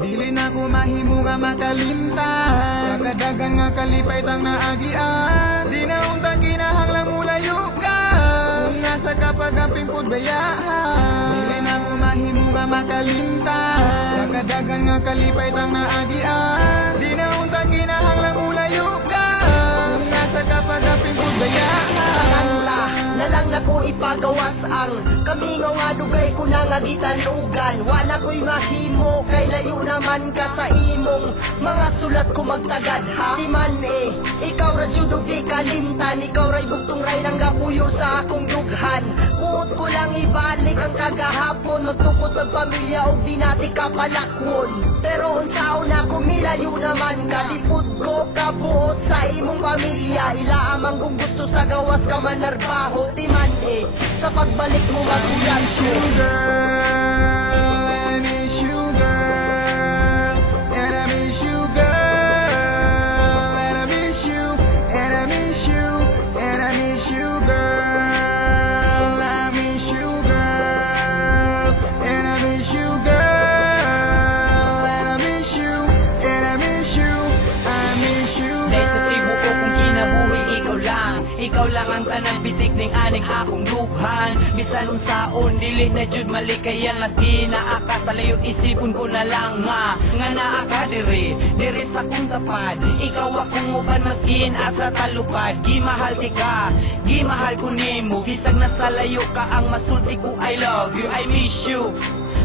Dili na ko mahimo nga makalimtan sa kadagan nga kalipay tang naagian. Di na untang kinahanglang mulayo ka kung nga sa kapagamping pod bayahan. Dili na ko mahimo nga makalimtan sa kadagan nga kalipay tang naagian. Di na untang kinahanglang mulayo ka kung nga sa kapagamping pod bayahan. Sa kanla na lang na ko ipagawas ang kamingaw nga dugay ko na nga gitanugan. Wala ko'y mahimo kay layo naman ka sa imong mga sulat ko magtagad ha. Di man ikaw ra judog di kalimtan. Ikaw ra'y bugtong ray nang gapuyo sa akong dughan. Buot ko lang ibalik ang kagahapon. Magtukot ang pamilya o di nati kapalakwon. Pero unsaon na kumilayo naman ka. Lipod ko kabuot sa imong pamilya. Ila amang kung gusto sa gawas ka manarbaho. Di man sa pagbalik mo magulan siya. Girl, I miss you, girl, and I miss you, girl, and I miss you, and I miss you, and I miss you, girl, I miss you, girl, and I miss you, girl, and I miss you, and I miss you, I miss you, Dahil sa tribo ko kung kinabuhi ikaw lang ang tanang bitik ning aning akong lughan. Bisan unsaon dili na jud malikayan as ginaaka sa layo isipon ko na lang nga naa ka diri sa kong tapad. Ikaw akong uban maskin asa talupad. Gimahal ka, gimahal ko nimo. Bisag na sa layo ka ang masulti ko I love you, I miss you.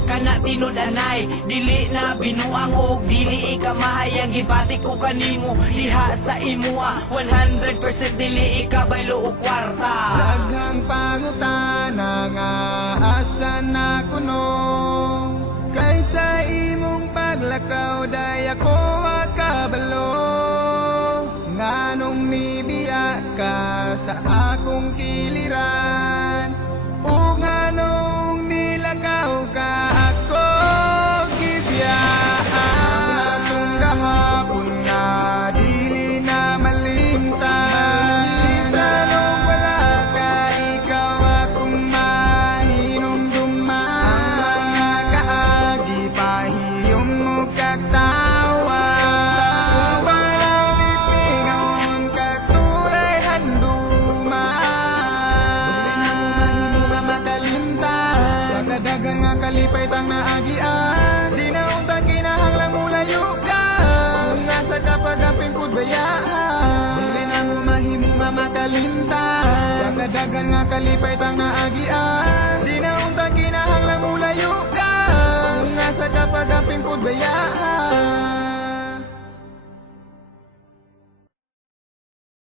Kana tinud-anay, dili na binuang og dili ika mahayang gibati ko kanimo diha sa imua 100% dili ika baylo og kwarta. Daghang pangutana nga asa na kuno kaysa imong paglakaw day ako makabalo. Nganong nibiya ka sa akong kiliran ug nganong nilakaw ka ako gibiyaan. Atong gahapon nga dili na malimtan. Sa nung wala ka ikaw akong mahinumduman. Ang mga kaagi pahiyom mo kagtawa. Kung parang litingaon katulay handuman. Dili na ko mahimo nga makalimtan sa kadagan nga kalipay tang naagian. Di na untang kinahanglang mulayo ka kung nga sa kapagamping pod bayahan. Dili na ko mahimo nga makalimtan sa kadagan nga kalipay tang naagian. Di na untang kinahanglang mulayo ka kung nga sa kapagamping pod bayahan.